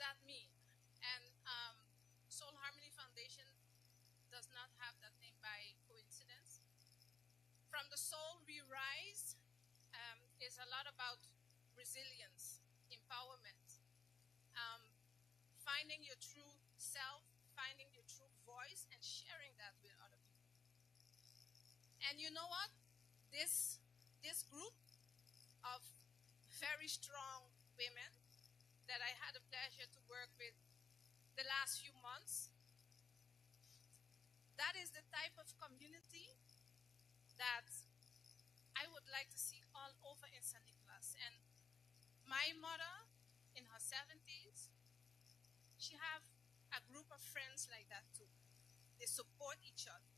that mean? And Soul Harmony Foundation does not have that name by coincidence. From the Soul We Rise is a lot about resilience, empowerment, um, finding your true self, finding your true voice, and sharing that with other people. And you know what? This group of very strong women that I had the pleasure to work with the last few months, that is the type of community that I would like to see all over in St. Nicholas. And my mother, in her 70s, she have a group of friends like that too. They support each other.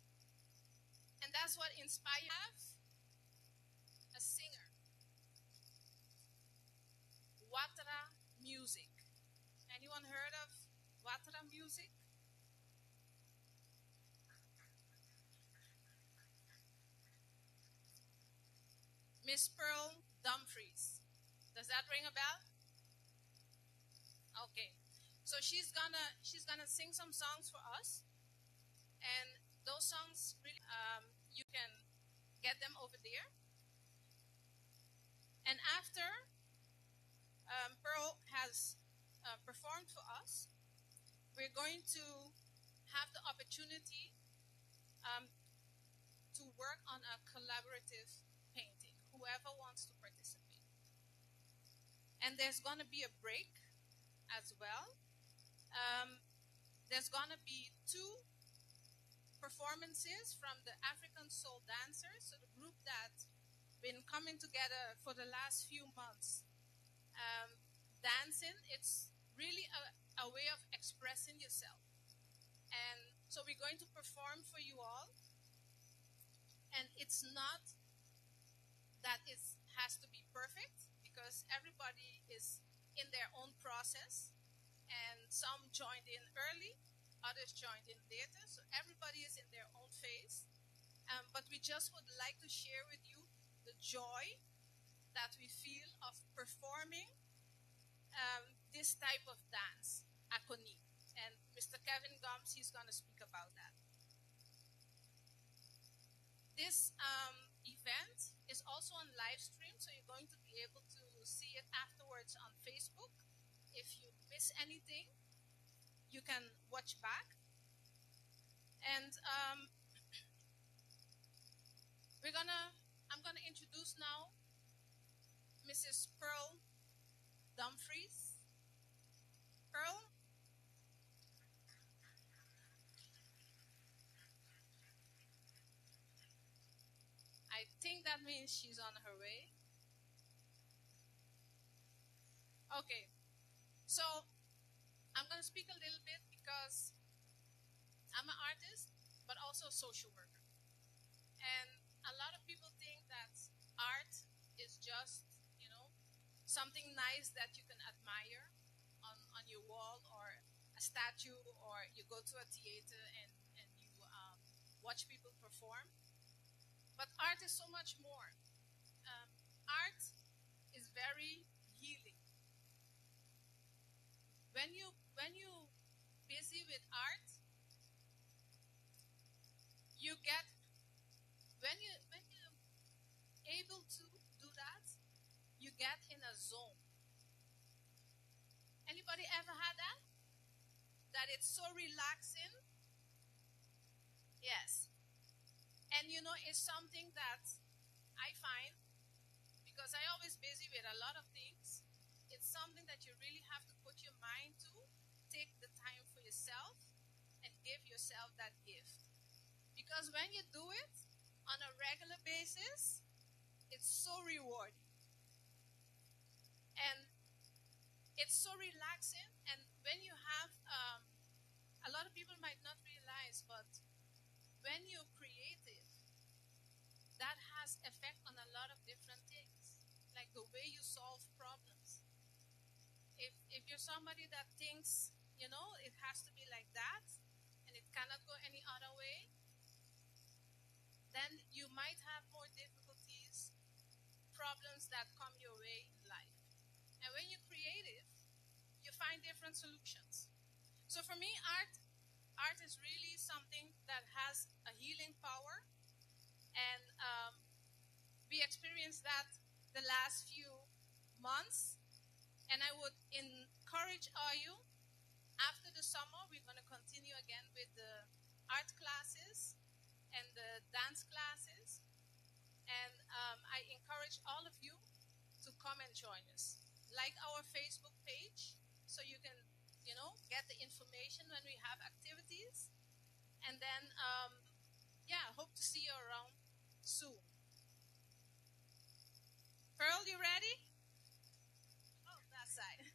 And that's what inspires a singer. Watra music. Anyone heard of Watra music? Miss Pearl Dumfries. Does that ring a bell? Okay. So she's gonna sing some songs for us, and those songs really you can get them over there. And after Pearl has performed for us, we're going to have the opportunity um, to work on a collaborative painting. Whoever wants to participate, and there's gonna be a break as well. Um, there's gonna be two performances from the African Soul Dancers, so the group that's been coming together for the last few months. Um, Dancing, it's really a way of expressing yourself. And so we're going to perform for you all. And it's not that it has to be perfect because everybody is in their own process. And some joined in early, others joined in later. So everybody is in their own phase. But we just would like to share with you the joy that we feel of performing this type of dance, Akoni. And Mr. Kevin Gomes, he's going to speak about that. This event is also on live stream, so you're going to be able to see it afterwards on Facebook. If you miss anything, you can watch back. And I'm gonna introduce now Mrs. Pearl Dumfries. Pearl, I think that means she's on her way. Okay, so I'm gonna speak a little bit because I'm an artist, but also a social worker. And a lot of people think that art is just, you know, something nice that you can admire on your wall or a statue, or you go to a theater and you watch people perform. But art is so much more. Art is very healing. When you busy with art, you get when you able to do that, you get in a zone. Anybody ever had that? That it's so relaxing? Yes. And you know, it's something that I find because I always busy with a lot of things. It's something that you really have to put your mind to, take the time for yourself, and give yourself that gift. Because when you do it on a regular basis, it's so rewarding. And it's so relaxing. And when you have, a lot of people might not realize, but when you're creative, that has effect on a lot of different things, like the way you solve problems. If you're somebody that thinks, you know, it has to be like that, and it cannot go any other way, then you might have more difficulties, problems that come your way in life. And when you're creative, you find different different solutions. So for me, art is really something that has a healing power, and we experienced that the last few months. And I would encourage all you, after the summer, we're going to continue again with the art classes and the dance classes. And I encourage all of you to come and join us. Like our Facebook page, so you can, get the information when we have activities. And then, yeah, hope to see you around soon. Pearl, you ready? Oh, that side.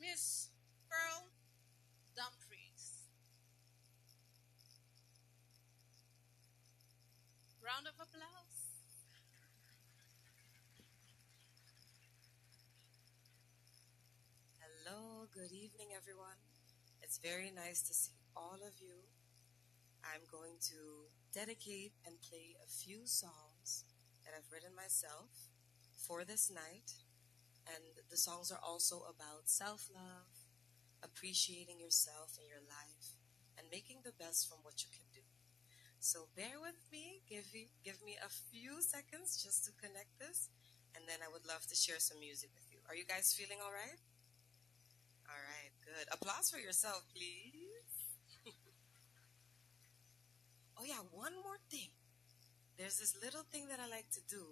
Miss Pearl Dumfries. Round of applause. Hello, good evening, everyone. It's very nice to see all of you. I'm going to dedicate and play a few songs that I've written myself for this night. And the songs are also about self love, appreciating yourself and your life, and making the best from what you can do. So bear with me, give me a few seconds just to connect this, and then I would love to share some music with you. Are you guys feeling all right? All right, good. Applause for yourself, please. Oh, yeah, one more thing. There's this little thing that I like to do.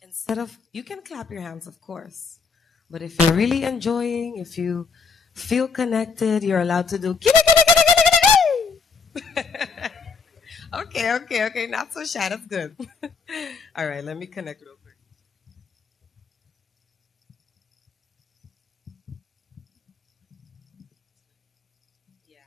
Instead of, you can clap your hands, of course. But if you're really enjoying, if you feel connected, you're allowed to do. Okay, okay, okay. Not so shy. That's good. All right, let me connect real quick. Yeah.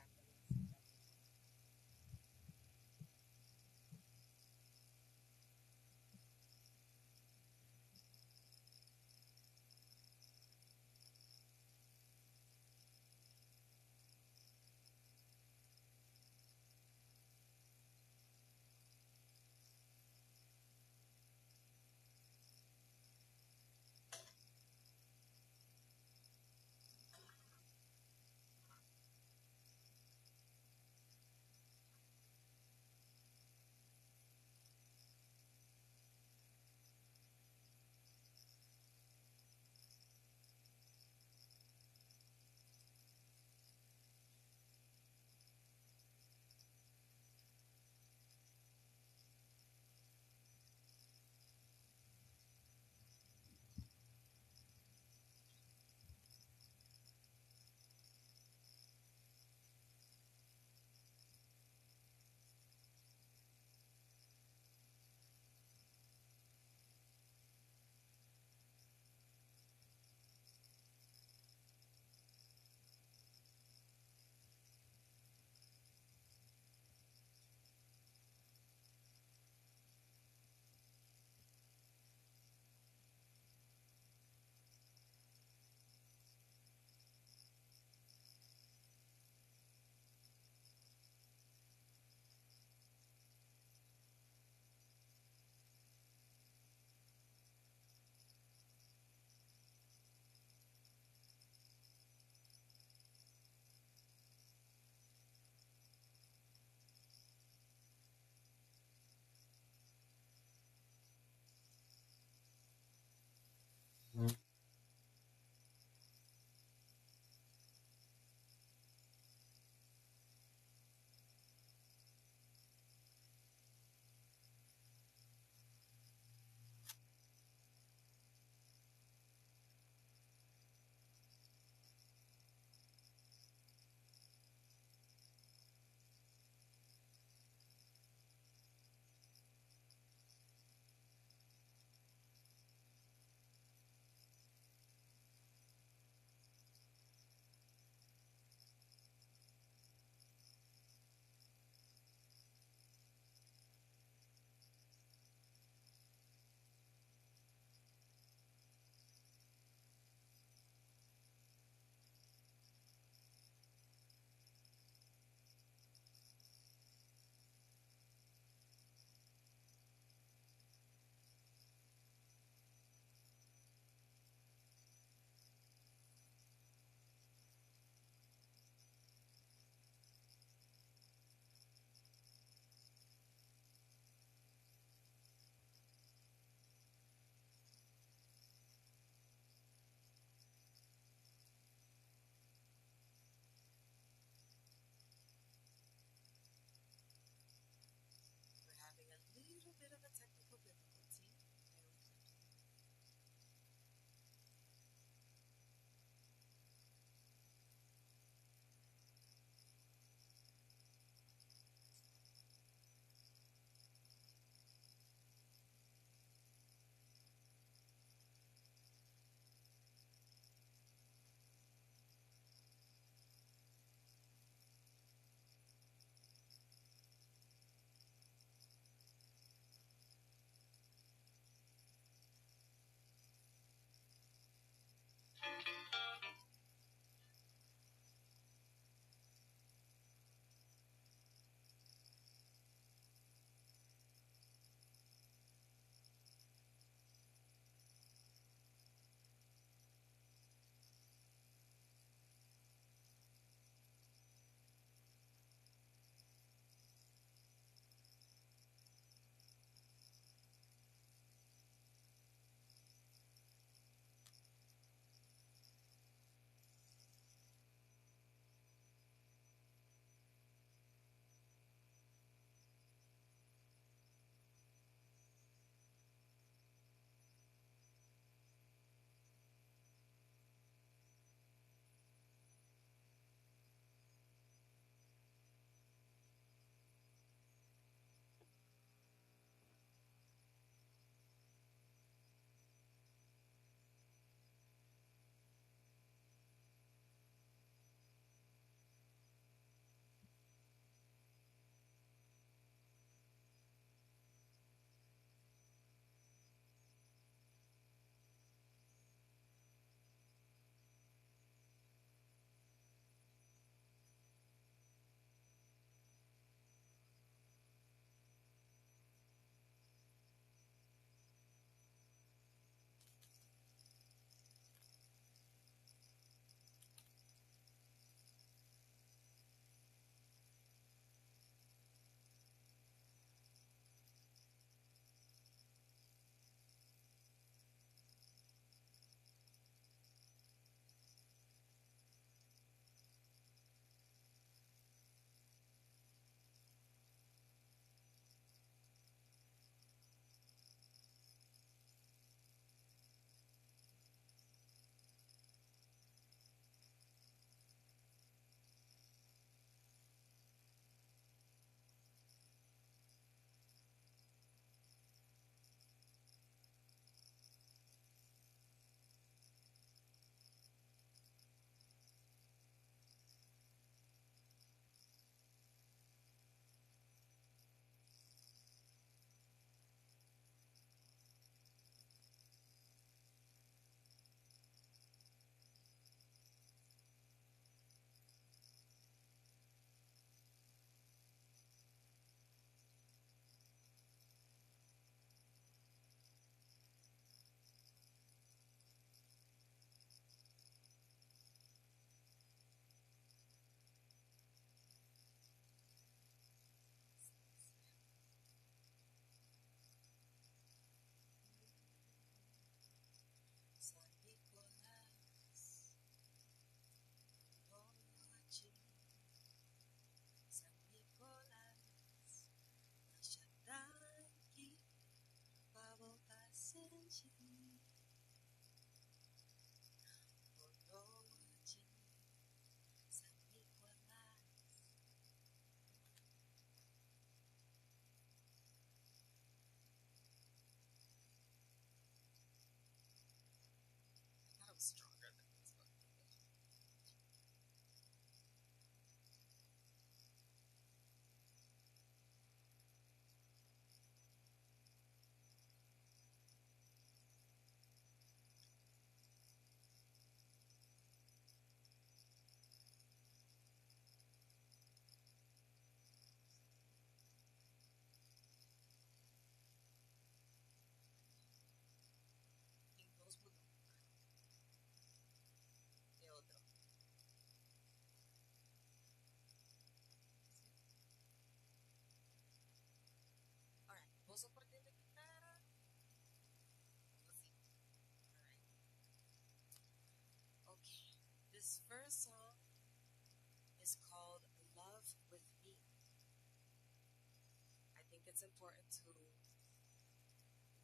it's important to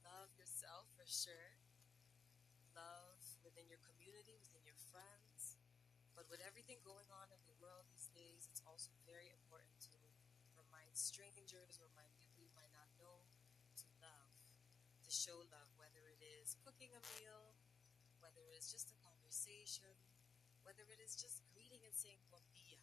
love yourself for sure, love within your community, within your friends. But with everything going on in the world these days, it's also very important to remind strangers, remind people you might not know, to love, to show love, whether it is cooking a meal, whether it is just a conversation, whether it is just greeting and saying bom dia.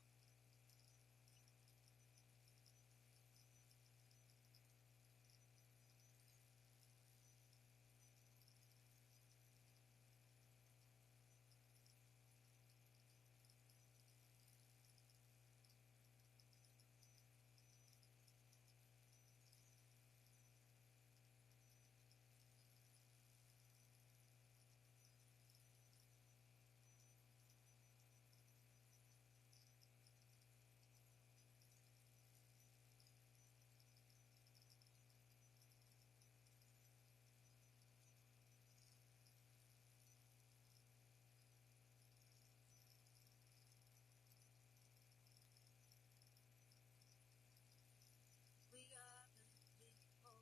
We are the people,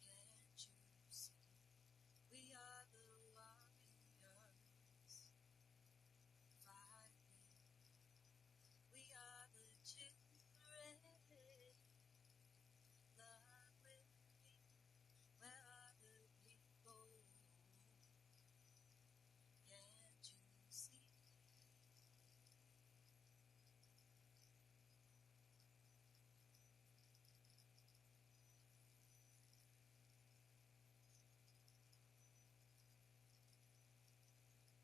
can't you see? We are the warriors, fight with me. We are the children, love with me. Where are the people, can't you see?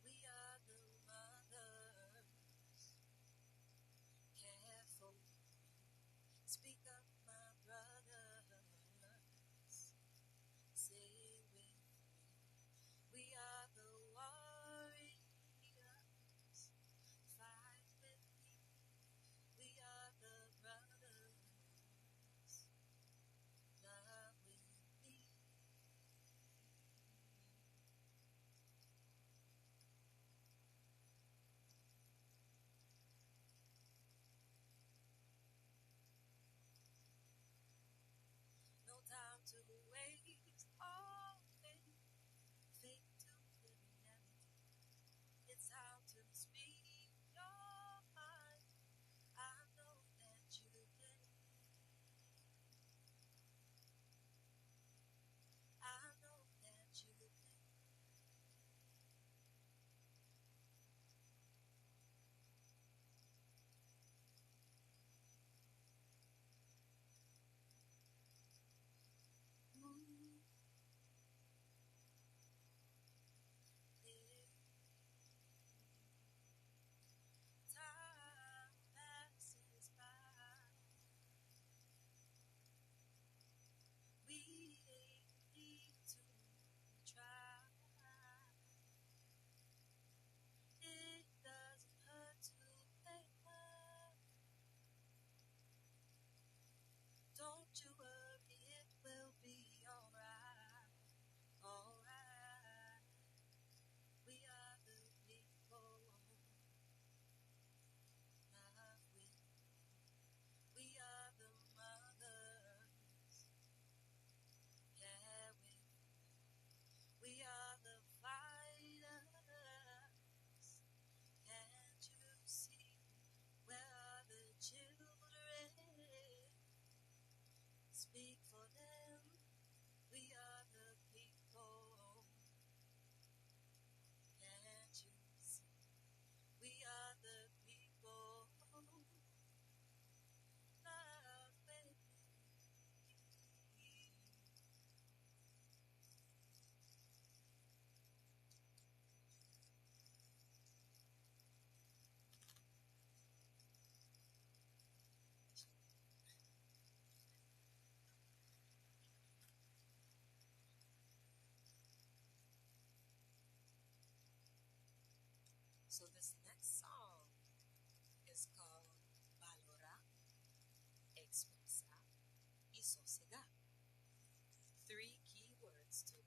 We are the mothers, careful with me. Speak up, my brothers, say with me. We are the warriors, fight with me. We are the brothers, love with me. No time to waste, all faith, faith to the reality. It's time to speak your mind. I know that you can. I know that you can. Ooh, yeah. Time passes by. We need to try. It doesn't hurt to play love. Don't you worry, it will be alright. Alright. We are the people, love with me. We are the mothers, care with me. We are the fighters, can't you see? Where are the children? Speak for them. We are the people, can't you see? We are the people, love with me. So this next song is called Valorar, Expressar y Sosegar. Three key words to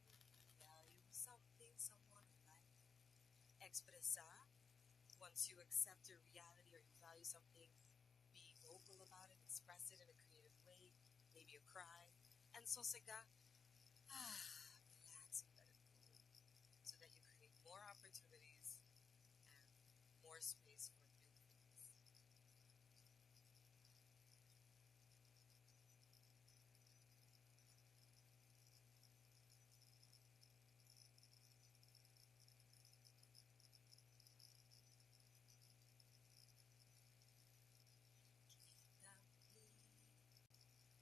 value something, someone, in life. Expressar, once you accept your reality or you value something, be vocal about it, express it in a creative maybe a cry. And sosega, relax and let it go so that you create more opportunities and more space for new things.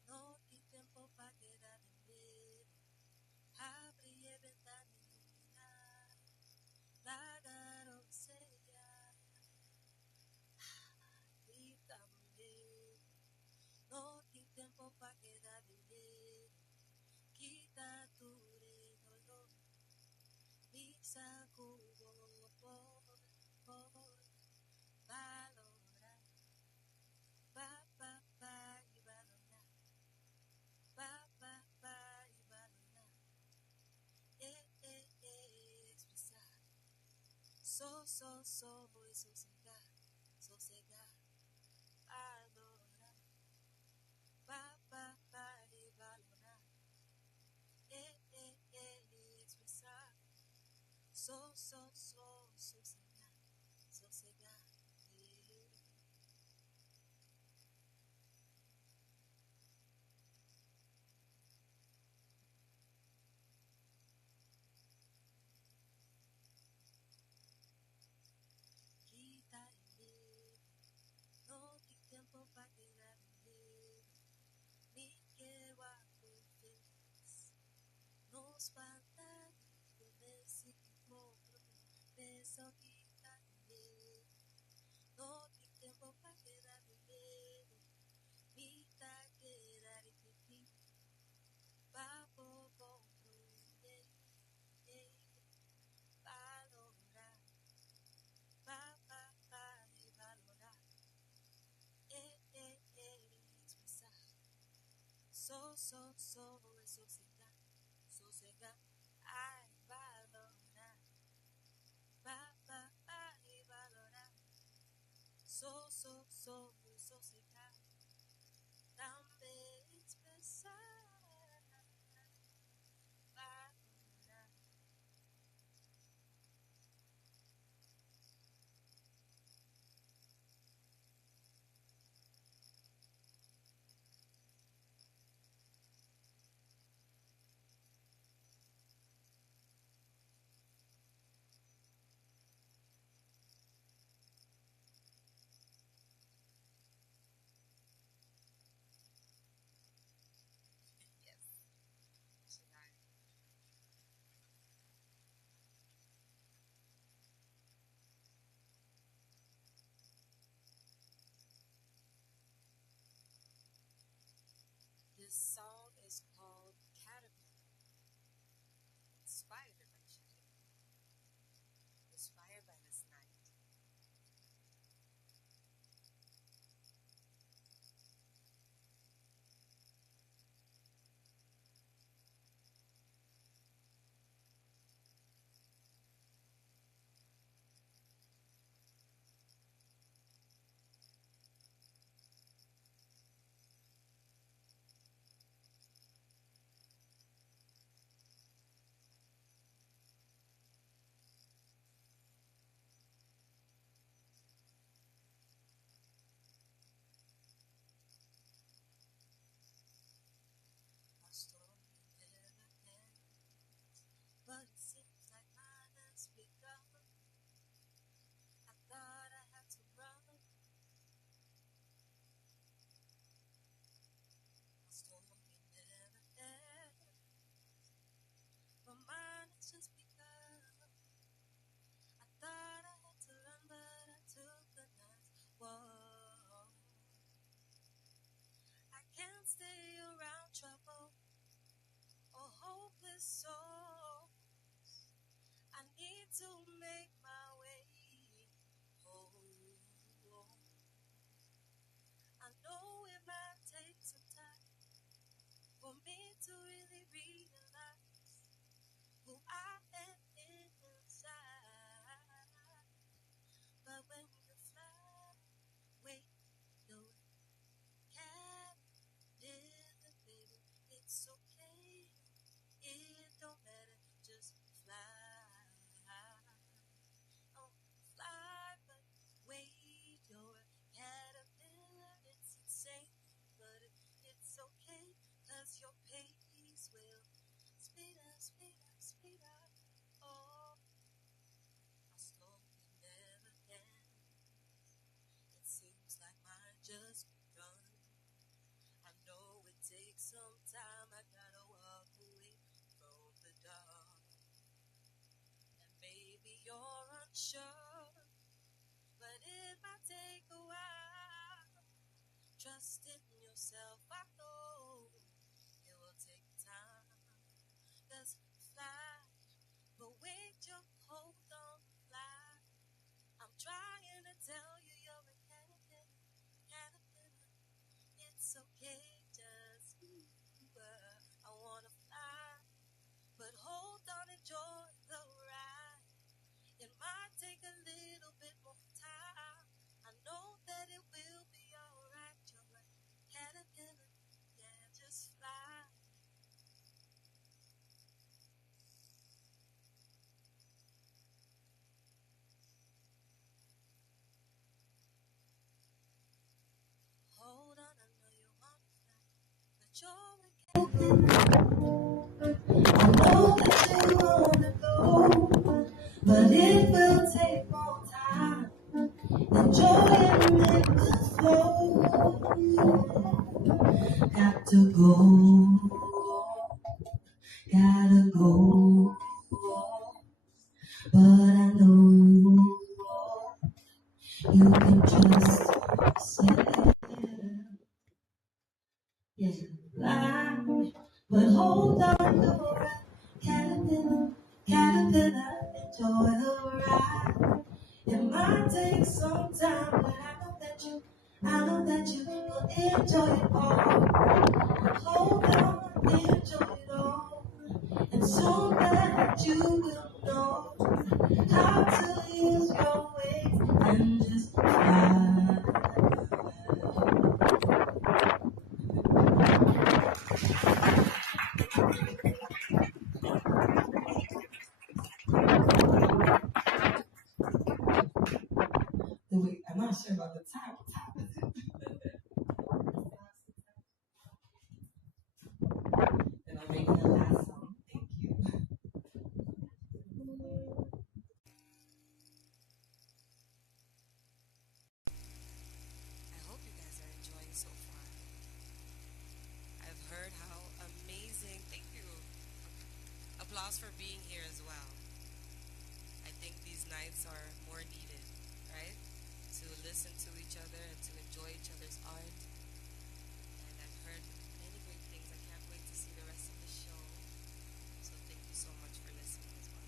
No hay tiempo para quedar en miedo. Abre ventana iluminar la carrocería y también no hay tiempo para quedar en miedo. Quita tu dolor, pisa cubo por valorar, pa y valorar, pa y valorar, expresar, y sosegar, sosegar, valorar, pa y valorar, expresar, sosegar, sosegar, quita el miedo, no hay tiempo para quedar en miedo, ni que va por feliz, nos falta de decimos, eso quita el miedo, no hay tiempo para quedar en miedo, ni ta quedar en pipí, pa poco comprender, valorar, y valorar, expresar, sosegar, sosegar, ay, valorar, y valorar, sosegar, también expresar, valorar. yourself. I know it will take time. Just fly, but wait, you hold on, fly. I'm trying to tell you you're a caterpillar, caterpillar. It's okay, just I wanna fly, but hold on, enjoy the ride. It might take a little bit more time. I know that it will be alright. You're a caterpillar, yeah, just fly. Hold on, I know you wanna fly, but you're a caterpillar. I know that you wanna go, but it will take more time. Enjoy it in the flow. Got to go, gotta go, but I know you can trust yourself. Yeah, fly, but hold on, you're a caterpillar, caterpillar, enjoy the ride. It might take some time, but I know that you will enjoy it all. Hold on, enjoy it all, and so that you will know how to use your wings and just fly. Wait, I'm not sure about the time. What time is it? And I'm making the last song. Thank you. I hope you guys are enjoying so far. I've heard how amazing. Thank you. Applause for being here as well. I think these nights are more needed, right? To listen to each other and to enjoy each other's art. And I've heard many great things. I can't wait to see the rest of the show. So thank you so much for listening as well.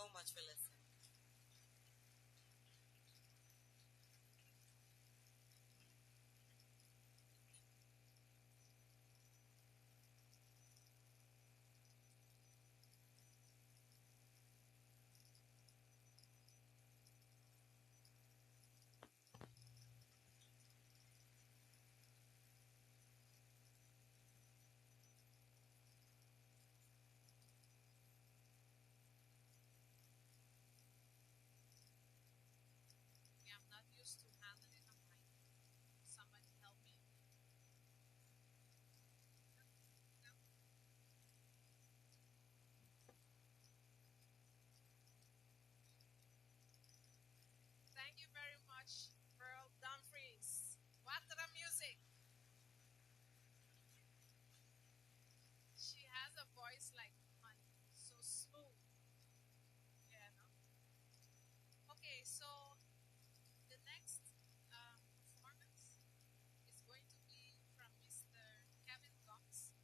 so much for listening. Yeah, I'm not used to handling a mic. Somebody help me. Yeah. Thank you very much, Pearl Dumfries. What the music? She has a voice like honey, so smooth. Yeah, no? Okay, so the next performance is going to be from Mr. Kevin Cox,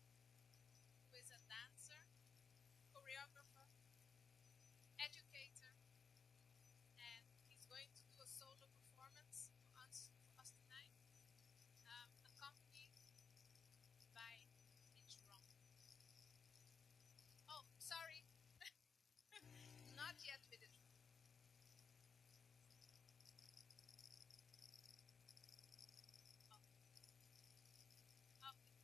who is a dancer, choreographer, educator, and he's going to do a solo performance for us tonight, accompanied by Mitch Rom. Oh, sorry, not yet with the drum. Oh, okay.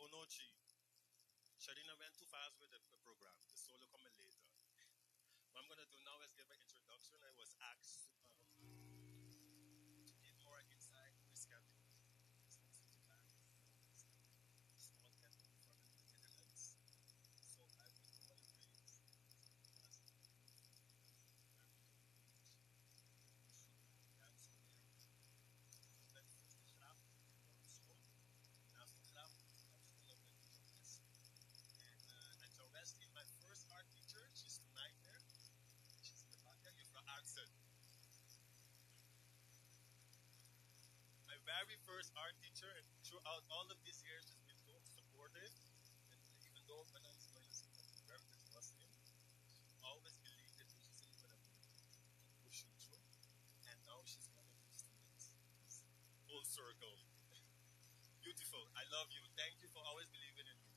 Onochi. Sharina went too fast with the program. The solo coming later. What I'm going to do now is give an introduction. I was asked to give more insight to his schedule. He's also to back small temple from the Netherlands. So I would always dance with him. Ik ben vroeg graag op school. Naast de graf, school met John West. And John West is my first art teacher. She's tonight there. She's in the back there. You've got accent. My very first art teacher, and throughout all of these years, has been so supportive. And even though when I was going to school, I'm very much Muslim, she always believed that when she said what I'm going to push you through. And now she's one of those students. It's full circle. Beautiful. I love you. Thank you for always believing in me.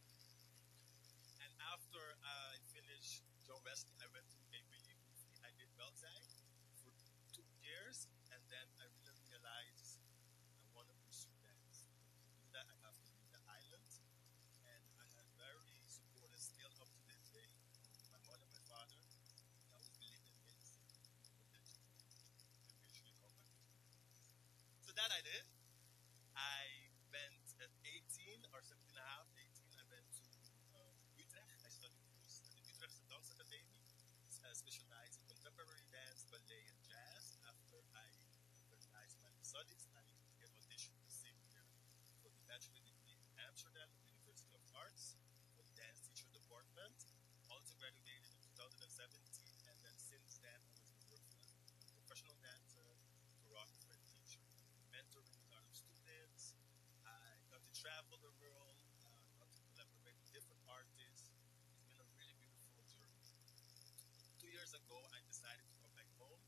And after I finished John Wesley, I went to APE briefly. I did Belzai for 2 years, and then I really realized I want to pursue dance. To do that, I have to leave the island, and I had very supportive still up to this day. My mother, my father, they always believed in me, so potential to eventually come back to the Philippines. So that I did. I went at 18 or 17 and a half, 18, I went to Utrecht. I studied first at the Utrecht Dance Academy, specialized in contemporary dance, ballet, and jazz. After I realized my studies, I get auditioned the same year for the bachelor degree in Amsterdam at the University of Arts for the dance teacher department. Also graduated in 2017, and then since then I was working as a professional dancer, choreographer, and teacher, mentoring a lot of students. I got to travel the world, got to collaborate with different artists. It's been a really beautiful journey. 2 years ago, I decided to come back home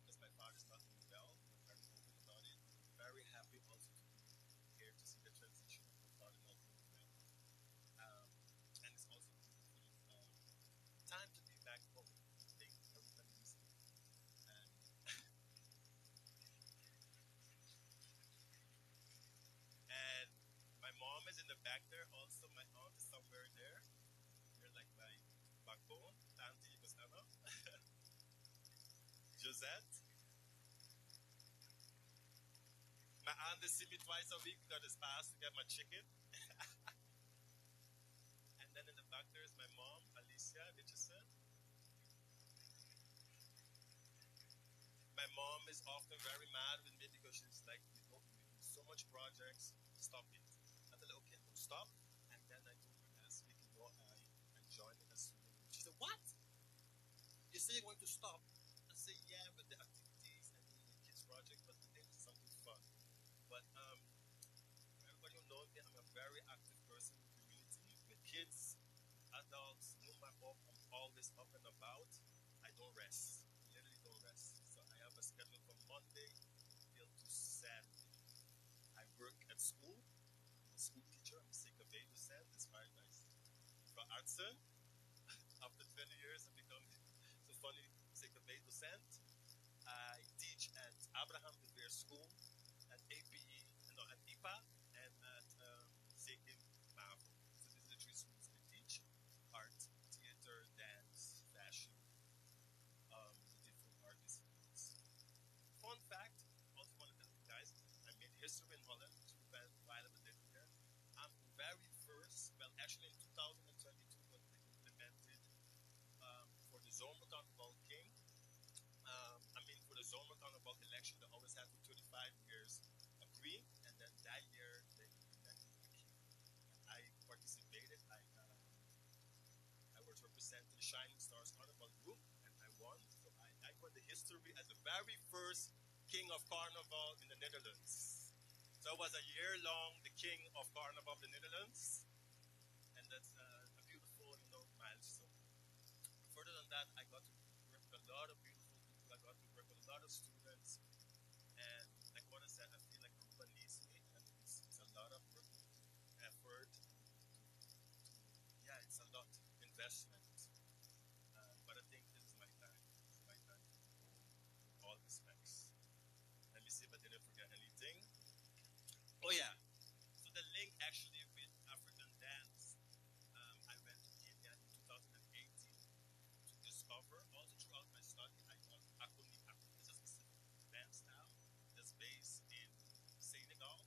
because my father's not doing well. I'm very open about it. I'm very happy also to be here to see the transition of my father not doing well. And it's also beautiful time to be back home. I think everybody needs to. And And my mom is in the back there. Also, my aunt is somewhere there. You're like my backbone. Auntie Gustavo. Josette. My aunt is see me twice a week because it's fast to get my chicken. And then in the back there is my mom, Alicia Richardson. My mom is often very mad with me because she's like, we do so much projects, stop it. I tell her, okay, I'm going to stop. And then I told her last week, I joined in a swimming group. She said, what? You say you're going to stop? I say, yeah, with the activities and doing the kids project, but I think it's something Docent, inspired by Fra Artsen. After 20 years, I become so funny, Sekabay Docent. I teach at Abraham de Vere School, at APE, no, at IPA, and at Sekim Mavo. So these are the three schools I teach: art, theater, dance, fashion, the different art disciplines. Fun fact, also want to tell you guys, I made history in Holland while I was living here. I'm the very first, well, actually in 2022, when they implemented for the Zomer Carnival King. I mean, for the Zomer Carnival election, they always had for 35 years a queen, and then that year they implemented a king. I participated. I was representing the Shining Stars Carnival Group, and I won. So I won the history as the very first king of Carnival in the Netherlands. So I was a year long the king of Carnival of the Netherlands, and that's a beautiful, milestone. Further than that, I got to work with a lot of beautiful people. I got to work with a lot of students, and like what I said, I feel like Aruba needs me, and it's a lot of work, effort. Yeah, it's a lot investment. But I think this is my time. It's my time in all respects. Let me see if I didn't forget anything. Oh yeah. So the link actually with African dance, I went to Kenya in 2018 to discover. Also throughout my study, I got Akoni. Akoni is a specific dance style that's based in Senegal.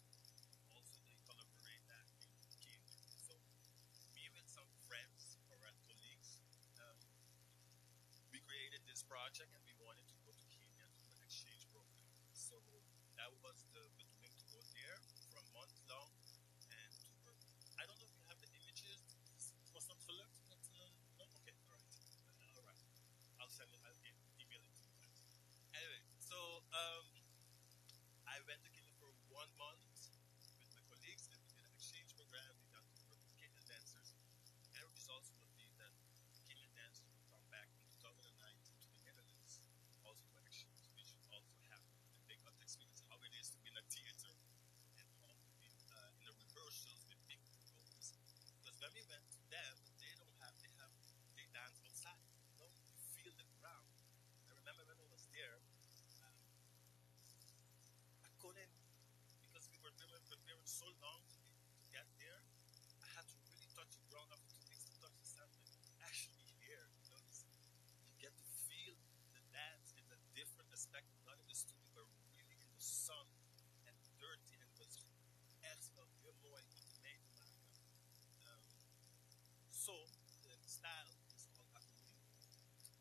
Also, they collaborate that in Kenya. So me with some friends or colleagues, um, we created this project and we wanted to go to Kenya to do an exchange program. So that was the doing to go there for a month long and to work. I don't know if you have the images. It was not selected. No? Okay, all right. I'll send it. I'll email it to you guys. Anyway, so I went to Kenya for 1 month with my colleagues and we did an exchange program. We got to work with Kenyan dancers. And the results would be that Kenyan dancers would come back in 2019 to the Netherlands, also to an exchange, which also happened. And they got to experience how it is to be in a theater and how to be in the rehearsals with big rooms. Because when we went to them, they dance outside. You feel the ground. I remember when I was there, I couldn't, because we were preparing so long to get there. I had to really touch the ground after 2 weeks to touch the sand. Like, actually here, you get to feel the dance in a different aspect. Not in the studio, but really in the sun and dirty and was echt wel heel mooi om te mee te maken. Um, so the style is called Akumi.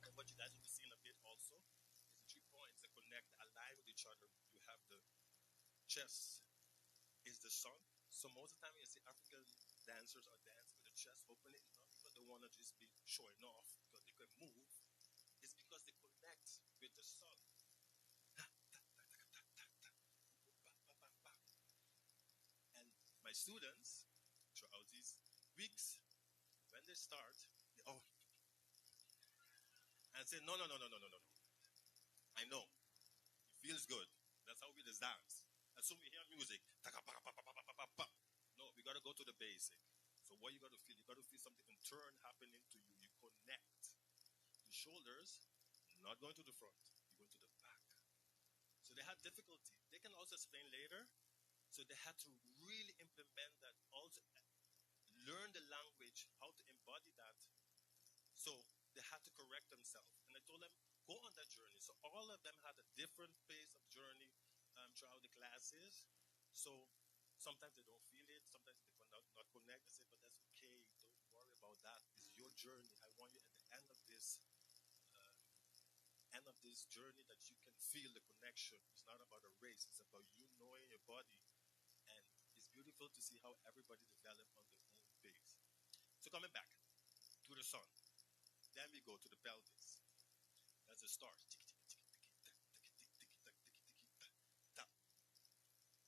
And what you guys will be seeing a bit also is the 3 points that connect, that align with each other. You have the chest is the sun. So most of the time you see African dancers are dancing with the chest open. It's not because they want to just be showing off because they can move. It's because they connect with the sun. And my students, throughout these weeks, when they start, and say, no, no, no, no, no, no, no. I know. It feels good. That's how we just dance. And so we hear music. No, we got to go to the basic. So what you got to feel? You got to feel something in turn happening to you. You connect. The shoulders, not going to the front. You're going to the back. So they had difficulty. They can also explain later. So they had to really implement that. Also learn the language, how to embody that. So they had to correct themselves. And I told them, go on that journey. So all of them had a different pace of journey throughout the classes. So sometimes they don't feel it. Sometimes they cannot not connect. I say, but that's okay. Don't worry about that. It's your journey. I want you at the end of this journey that you can feel the connection. It's not about a race. It's about you knowing your body. And it's beautiful to see how everybody developed on their own pace. So coming back to the sun. Then we go to the pelvis. That's the stars.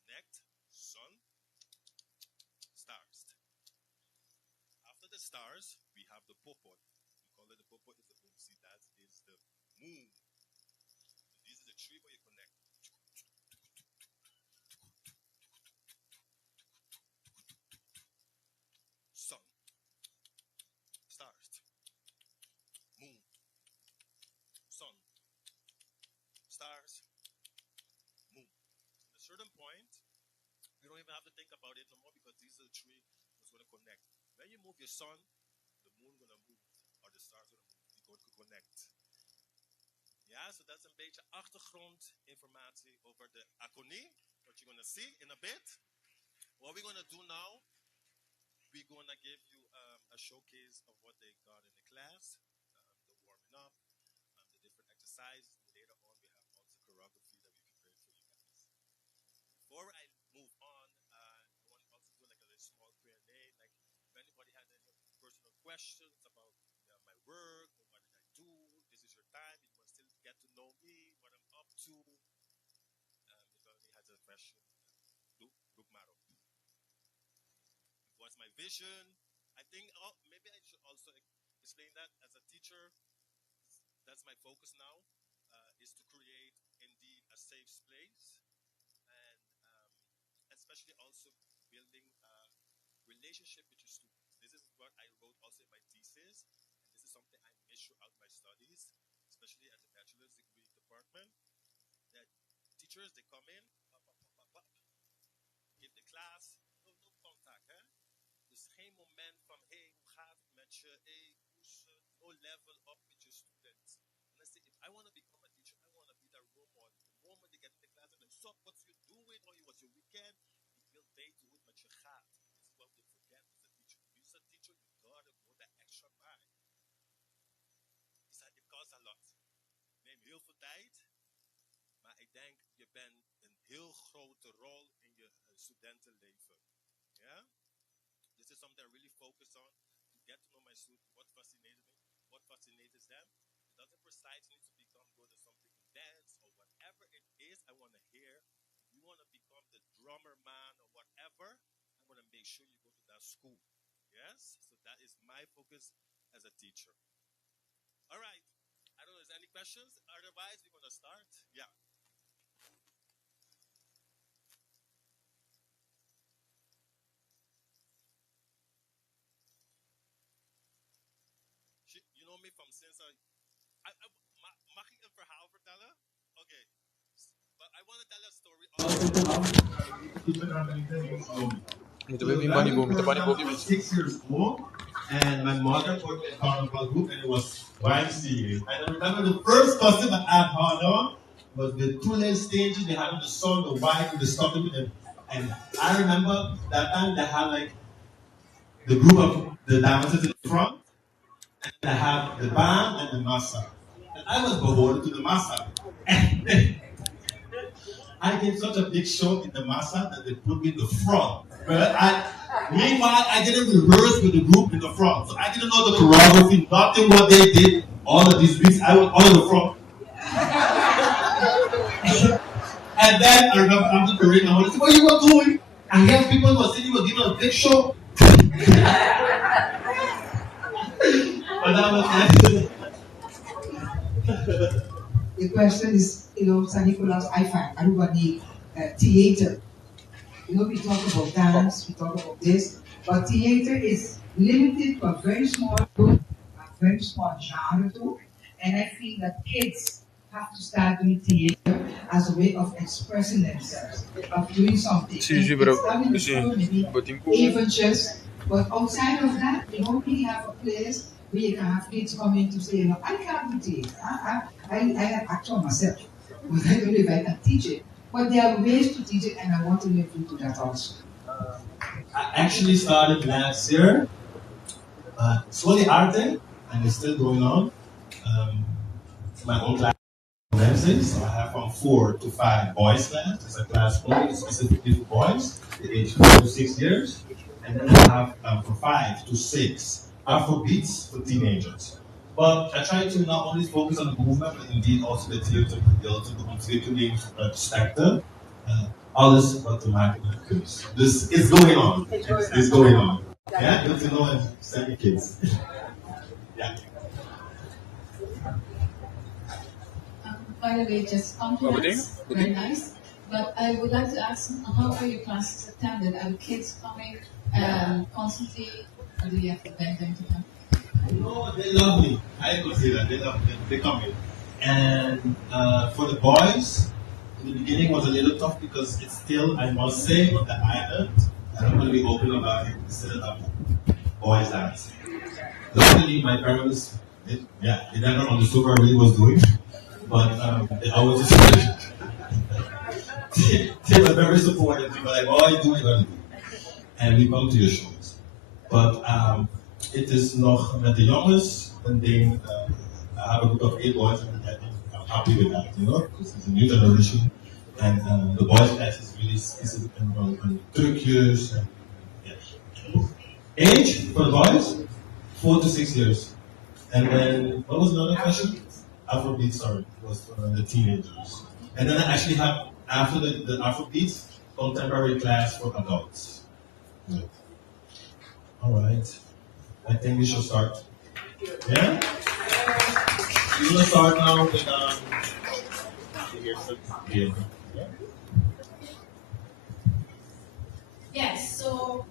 Neck, sun, stars. After the stars, we have the popot. We call it the popot. Is the moon. See, that is the moon. So these are the three where you connect. Sun. even have to think about it no more because these are the three that's going to connect. When you move your sun, the moon going to move, or the stars going to move. You're going to connect. Ja, so that's een beetje achtergrondinformatie over de Akoni. What you're going to see in a bit. What we're going to do now, we're going to give you a showcase of what they got in the class, the warming up, the different exercises. Later on, we have also choreography that we prepared for you guys. Before I move on, I want to also do like a little small Q&A. Like, if anybody has any personal questions about my work or what did I do, this is your time. You want to still get to know me, what I'm up to. If anybody has a question, look Maro. What's my vision? I think maybe I should also explain that as a teacher. That's my focus now, is to create indeed a safe space, and especially also building a relationship with your students. This is what I wrote also in my thesis, and this is something I miss throughout my studies, especially at the bachelor's degree department. That teachers, they come in, give the class, no contact, hè? Dus geen moment van, hey, hoe gaat het met je? Hey, no level up with your students. And I say, if I want to become a teacher, I want to be that role model. The moment they get in the class and like, so, what's you doing? Or what's your weekend? Ik wil weten hoe het met je gaat. This is what they forget as a teacher. If you're a teacher, you gotta go that extra mile. It costs a lot. Neem heel veel tijd. Maar ik denk, je bent een heel grote rol in je studentenleven. Ja? This is something I really focus on, to get to know my students, what fascinated me, what fascinates them. It doesn't precisely need to become good at something in dance or whatever it is. I want to hear. If you want to become the drummer man or whatever, I want to make sure you go to that school. Yes? So that is my focus as a teacher. All right. I don't know if there's any questions. Otherwise, we're going to start. Yeah. You know me from since mag ik een verhaal vertellen? Oké. But I want to tell a story. I was 6 years old, and my mother put me in a carnival group, and it was YMCA. And I remember the first costume that I had on was the two little stages. They had the sun, the white, and the stuff. And I remember that time they had like the group of the dancers in the front. And I have the band and the massa. And I was beholden to the massa. I did such a big show in the massa that they put me in the front. Meanwhile, I didn't rehearse with the group in the front. So I didn't know the choreography, nothing what they did. All of these weeks, I was all in the front. And then I remember after the ring, I was like, what you were doing? And here people were saying you were giving a big show. But that was nice. The question is, San Nicolas, I find everybody theater. We talk about dance, we talk about this, but theater is limited to a very small group, a very small genre too. And I feel that kids have to start doing theater as a way of expressing themselves, of doing something. Even just, but outside of that, we don't really have a place where you can have kids come in to say, I can't do theater. I have actor myself, but I don't know if I can teach it. But there are ways to teach it, and I want to look into that also. I actually started last year, Suoli Arte, and it's still going on. My own class on Wednesdays, so I have from 4 to 5 boys class. It's a class only specifically for boys, the age 4 to 6 years. And then I have from 5 to 6 Afrobeats for teenagers. But I try to not only focus on the movement, but indeed also the theater gedeelte, de ontwikkelingsaspecten. Alles wat te maken met kunst. Dus it's going on. It's going on. Yeah, good to know and send your kids. Yeah. By the way, just compliments. Very nice. But I would like to ask, how are your classes attended? Are the kids coming constantly, or do you have to beg them to come? No, they love me. I could say that they love me. They come in. And for the boys, the beginning was a little tough because it's still, I must say, on the island, and I'm going to be open about it, it's still a boys' dance. Luckily, my parents, they never understood what I really was doing, but they always just they were very supportive. They were like, "Oh, you do what you gotta do," and we come to your shows. But it is nog met de jongens een ding. I have a group of 8 boys, and I think I'm happy with that, you know, because it's a new generation, and the boys' class is really specific on trucjes. And, yeah. Age for the boys, 4 to 6 years. And then, what was another question? Afrobeat, sorry, was for the teenagers. And then I actually have, after the Afrobeat, contemporary class for adults. Yeah. All right. I think we should start. Yeah? We're going to start now with, yeah. Yes, so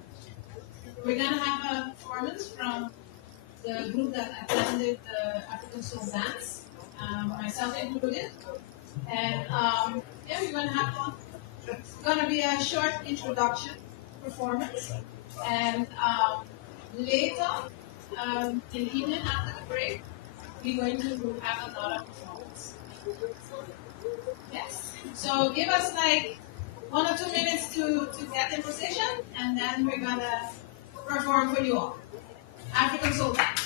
we're going to have a performance from the group that attended the African Soul Dance, myself included. And yeah, we're going to have fun. It's going to be a short introduction performance. And later, in the evening after the break, we're going to have another performance. Yes. So give us like 1 or 2 minutes to get in position, and then we're going to perform for you all. African Soul Dance.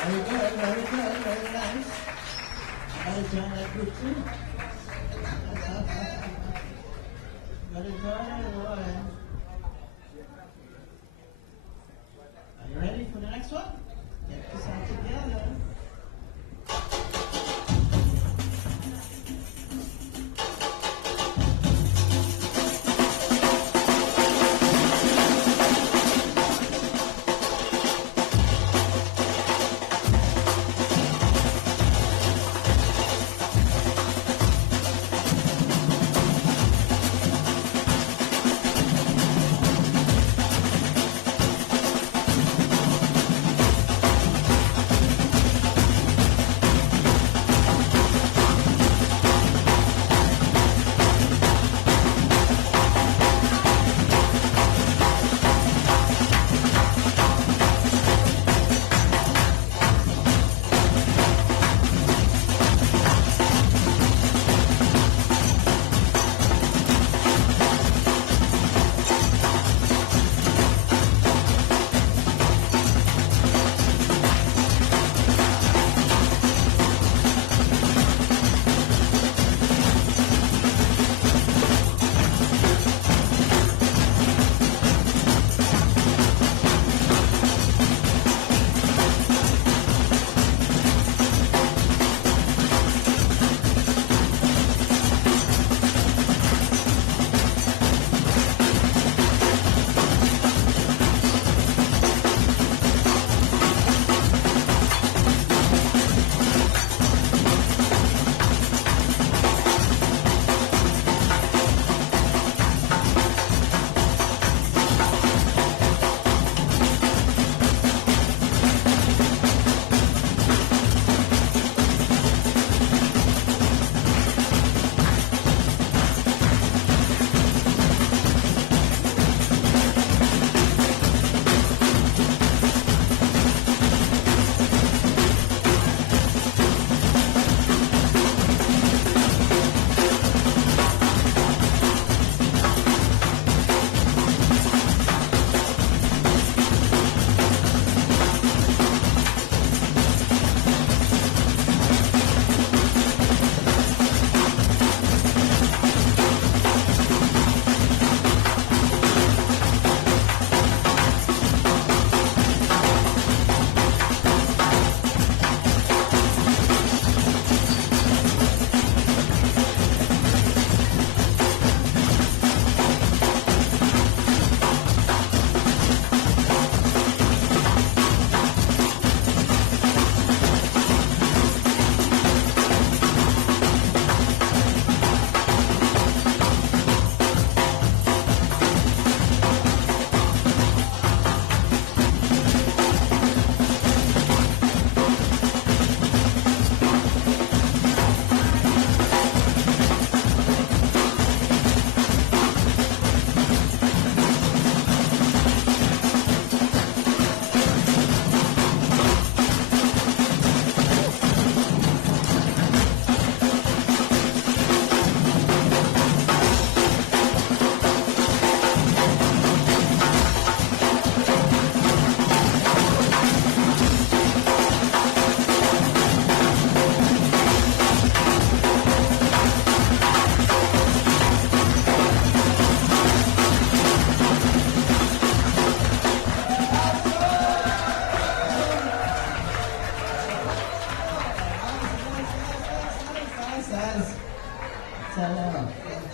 Very good, very good, very nice. Gotta join that group too. Gotta join everyone. Are you ready for the next one? Get this all together.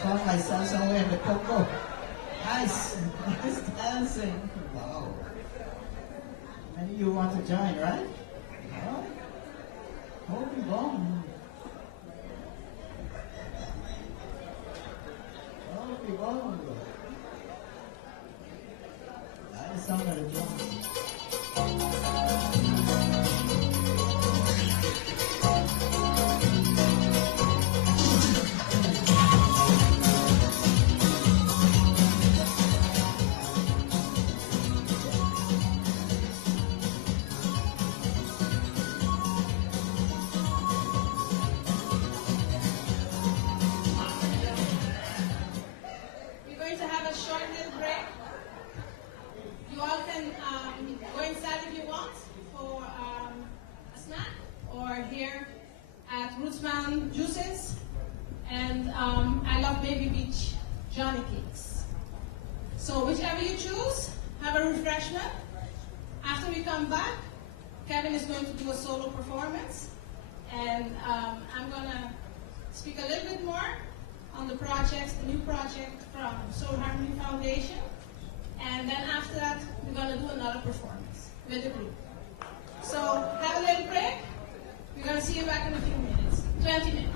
Found myself somewhere in the Coco. Nice, nice dancing. Wow. Many of you want to join, right? Well, hold on. Hold on. That is somewhere to join. juices, and I love Baby Beach Johnny Cakes. So whichever you choose, have a refreshment. After we come back, Kevin is going to do a solo performance, and I'm going to speak a little bit more on the projects, the new project from Soul Harmony Foundation. And then after that, we're going to do another performance with the group. So have a little break. We're going to see you back in a few minutes, 20 minutes.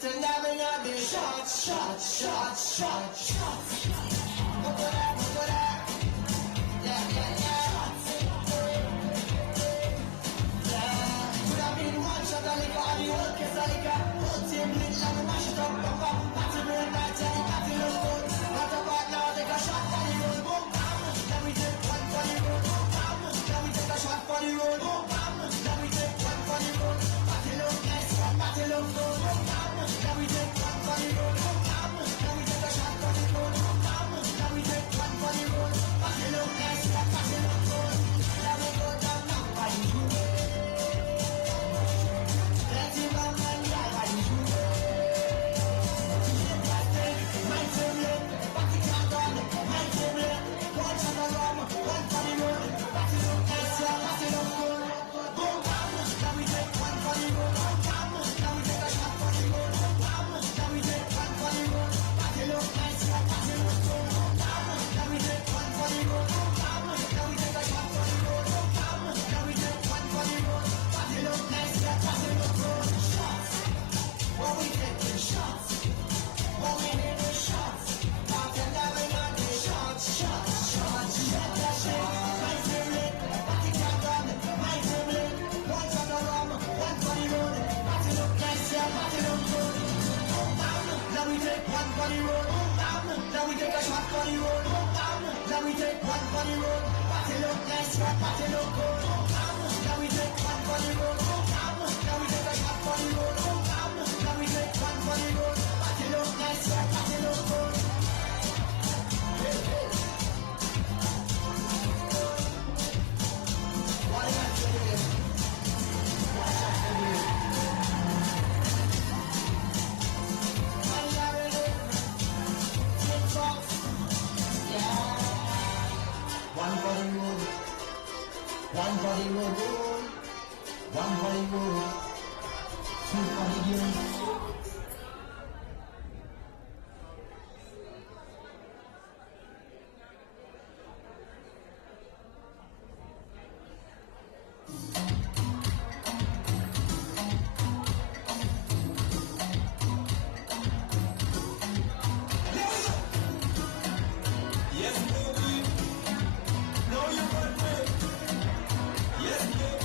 Tonight we got the shots, shots, shots, shots, shots. Go for that, go for that. Yeah, yeah, yeah. Yeah. Could have been one shot of liquor on the whole case of liquor. Whole team lit like we mash it up, bum, bum. Party burn night and the party look good. What about now? Take a shot for the road, boom, bam. Then we take one for the road, boom, bam. Then we take a shot for the road, boom, bam. Then we take one for the road. Party look nice, party look good, boom, bam. Then we take one for the road, boom, bam. Then we take a shot for the road, boom, bam. Then we take one for the road. Party look nice, party look good. Then we go down now by the road. Let him have man die by the road. My tablet, party can't run. My tablet, one shot of rum, one for the road. Party look nice, party look good. Boom, bam. Then we take one for the road, boom, bam. Then we take a shot for the road, boom, bam. Then we take one for the road. Party look nice, party look good. Boom, bam. Then we take one for the road, boom, bam. Then we take a shot for the road, boom, bam. Then we take one for the road. Party look nice, party look good. Shots. What we taking shots. What we need is shots. Party never got the shots, shots, shots. Shut that shit. My tablet, party can't run. My tablet, one shot of rum, one for the road. Party look nice, party look good. Boom, bam. Now we take one for the road. Boom, bam. Now we take a shot for the road. Boom, bam. Now we take one for the road. Party look nice, party look good. Boom, bam. Now we take one for the road. Boom, bam. Now we take a shot for the road. Boom, bam. Now we take one for the road. Party look nice, party look good. What am I doing? What am I doing? I'm Larry. TikTok. Yeah. One for the road. One for the road. One for the road. Two for the game. Yes, baby. Know you got me. Yes, baby.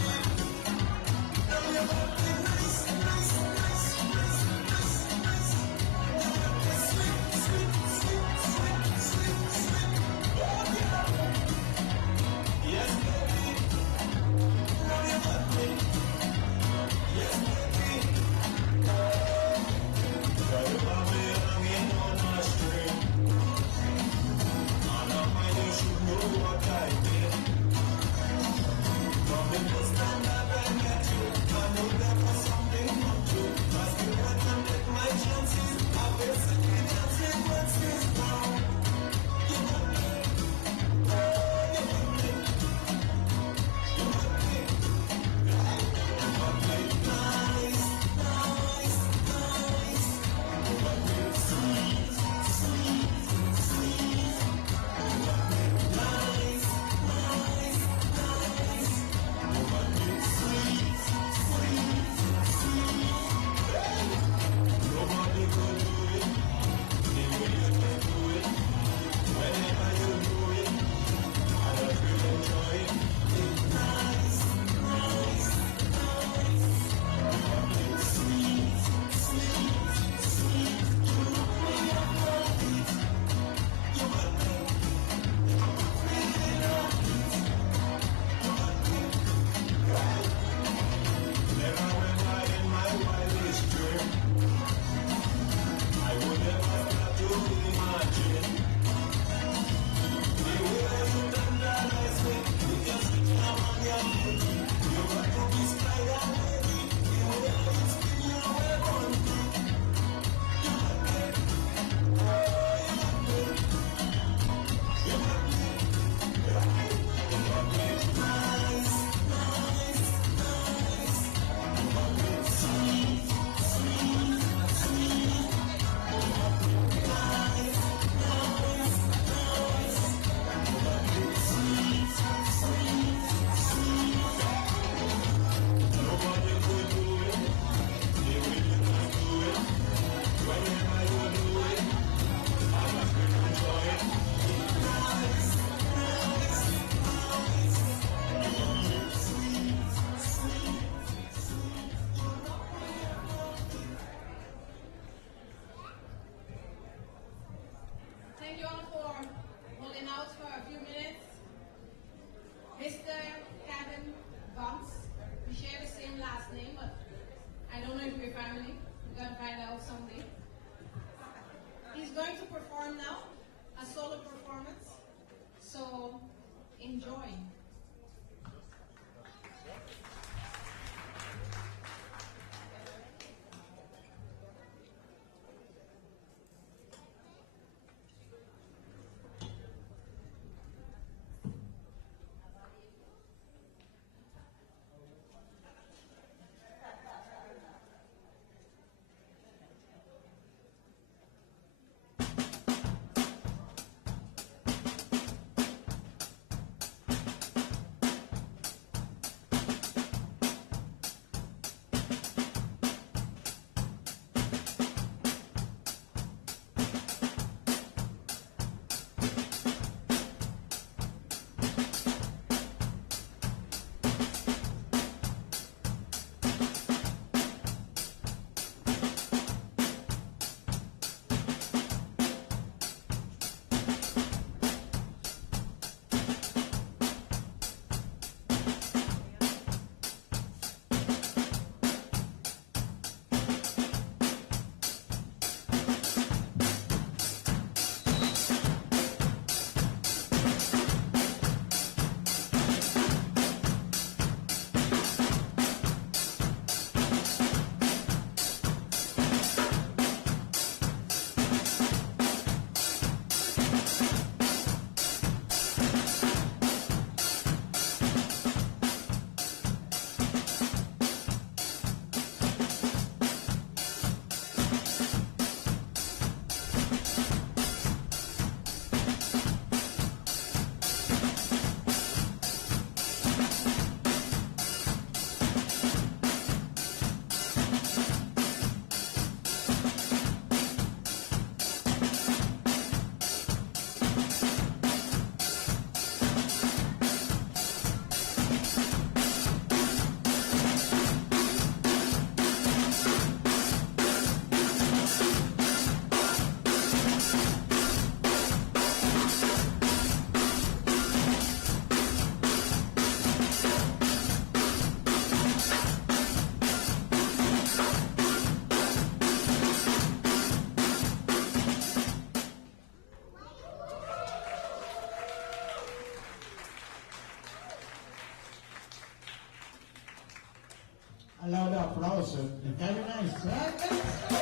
A loud applause. Very nice, right? Let's go.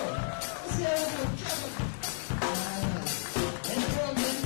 Let's hear it for Kevin. Let's go again.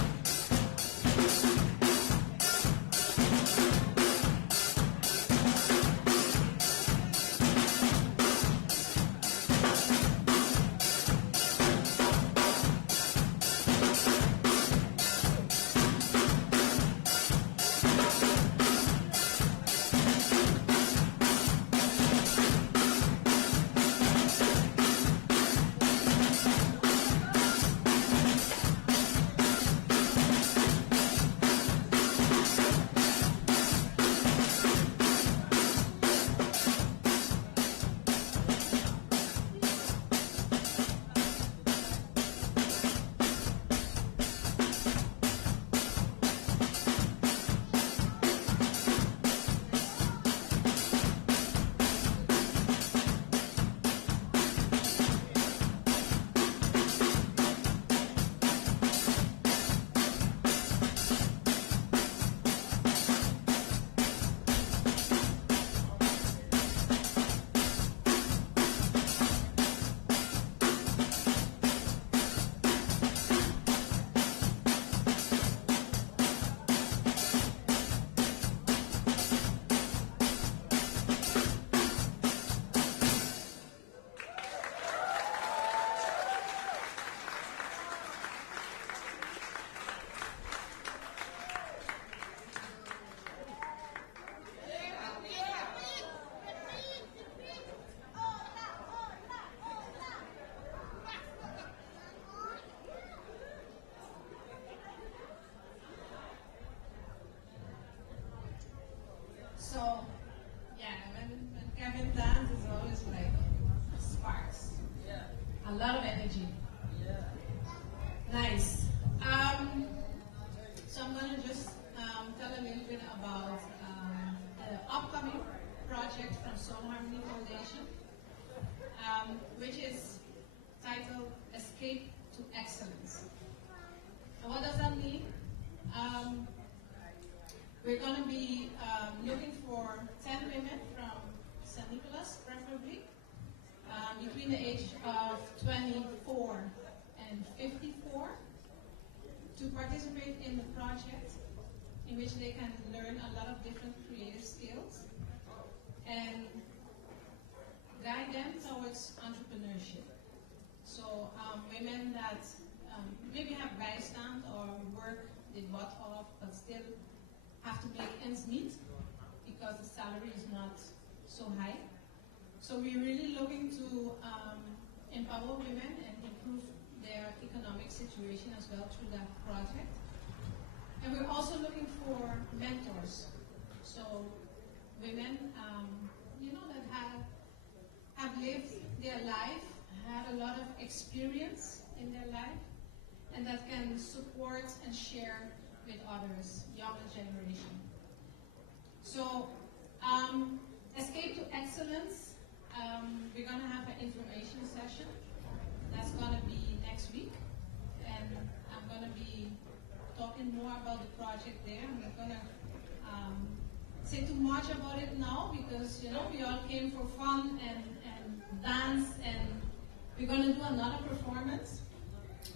So, yeah, when Kevin dances, it's always like sparks. A lot of energy. Nice. So I'm going to just tell a little bit about the upcoming project from Soul Harmony Foundation, which is titled Escape to Excellence. And what does that mean? We're going to be looking for 10 women from St. Nicholas, preferably, between the age of 24 and 54, to participate in the project, in which they can learn a lot of different creative skills and guide them towards entrepreneurship. So women that maybe have bystand or work they butt off, but still have to make ends meet because the salary is not so high. So we're really looking to empower women and improve their economic situation as well through that project. And we're also looking for mentors. So women, that have lived their life, had a lot of experience in their life, and that can support and share with others, younger generation. So, Escape to Excellence, we're going to have an information session. That's going to be next week. And I'm going to be talking more about the project there. I'm not going to say too much about it now because, we all came for fun and dance, and we're going to do another performance.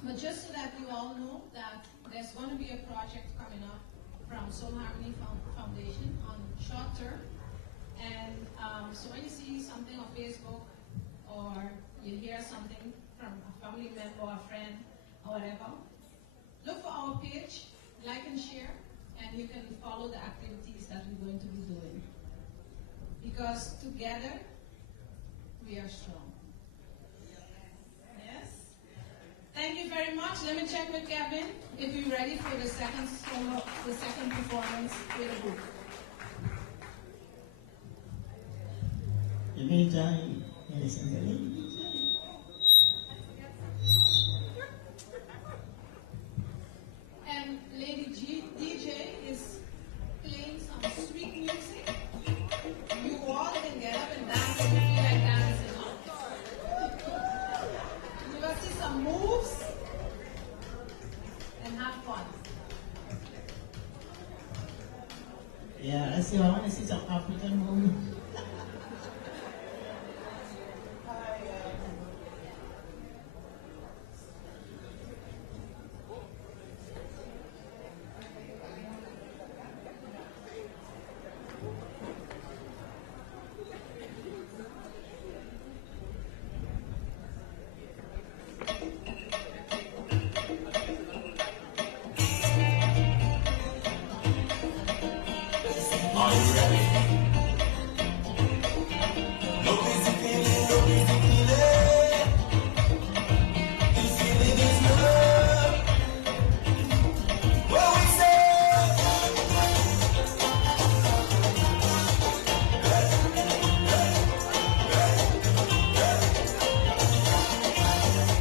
But just so that you all know that there's going to be a project coming up from Soul Harmony Foundation on short term. And so when you see something on Facebook or you hear something from a family member or a friend or whatever, look for our page, like and share, and you can follow the activities that we're going to be doing. Because together, we are strong. Yes? Thank you very much. Let me check with Kevin if we're ready for the second solo, the second performance with the group. In the meantime, ladies and gentlemen. And Lady DJ is playing some sweet music. You all can get up and dance if you feel like dancing. You will see some moves and have fun. Yeah, let's see. I want to see some African moves. Are you ready? No easy feeling, no easy feeling. This feeling is love. What we say?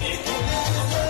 If feeling is love.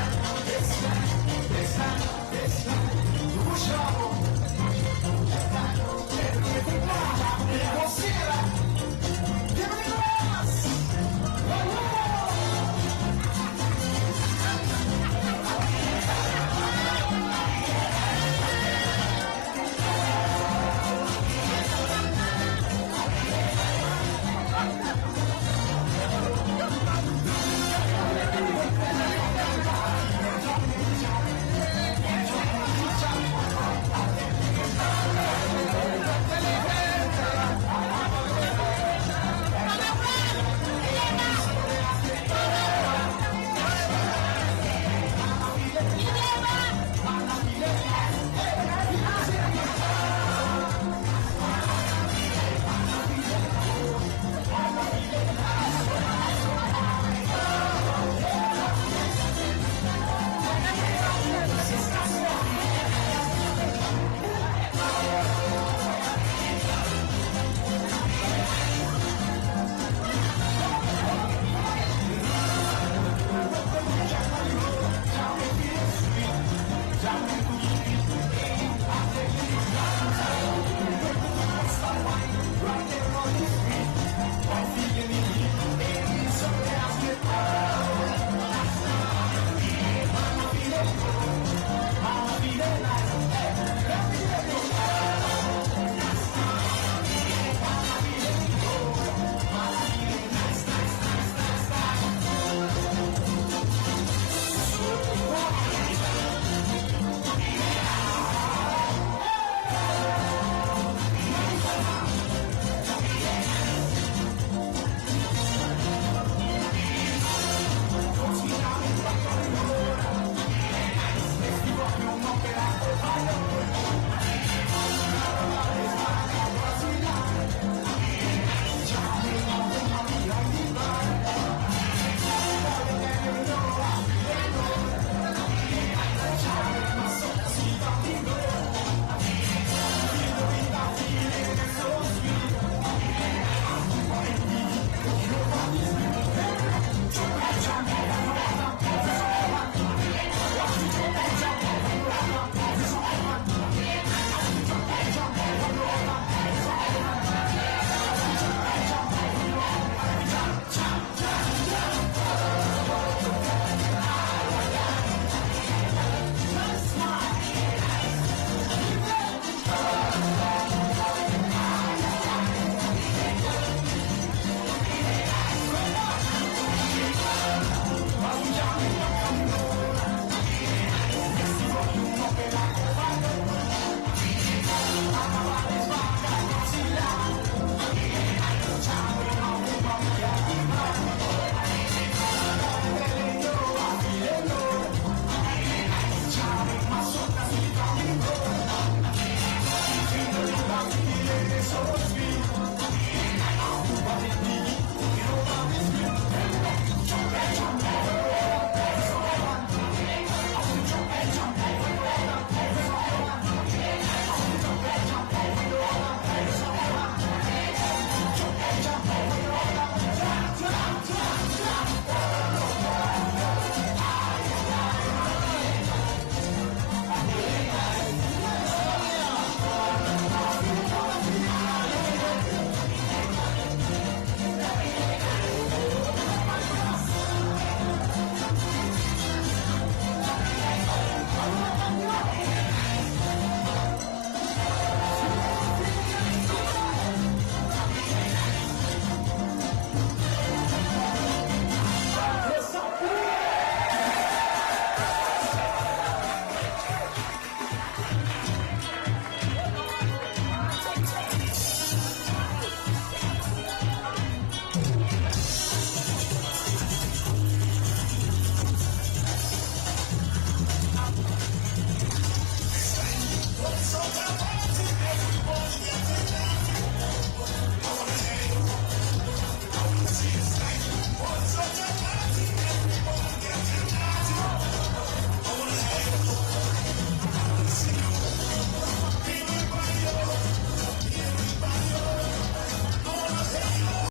Thank